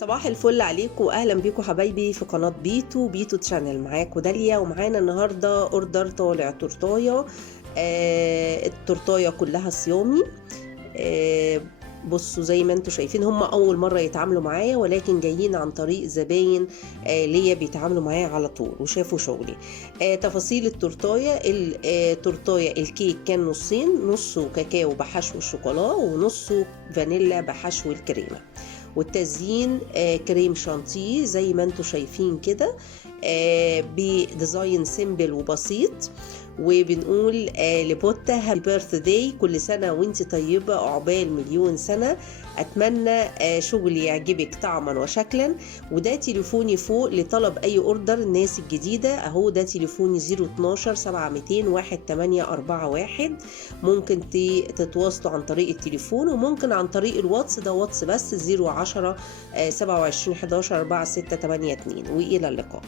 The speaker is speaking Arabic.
صباح الفل عليكم واهلا بيكم حبايبي في قناه بيتو تشانل. معاكم داليا ومعانا النهارده اوردر طالع تورتايه. التورتايه كلها صيامي. آه بصوا زي ما انتم شايفين، هم اول مره يتعاملوا معايا ولكن جايين عن طريق زباين ليا بيتعاملوا معايا على طول وشافوا شغلي. تفاصيل التورتايه. التورتايه الكيك كان نصين، نصه كاكاو بحشو الشوكولا ونصه فانيلا بحشو الكريمه. والتزيين كريم شانتيه زي ما انتم شايفين كده، بديزاين سيمبل وبسيط. وبنقول لبوتا هابي بيرث داي، كل سنة وانت طيبة عقبال مليون سنة. اتمنى شغلي يعجبك طعما وشكلا. وده تليفوني فوق لطلب اي اوردر الناس الجديدة اهو. ده تليفوني 012 7200 1841. ممكن تتواصلوا عن طريق التليفون وممكن عن طريق الواتس، ده واتس بس 010 27 11 4682. والى اللقاء.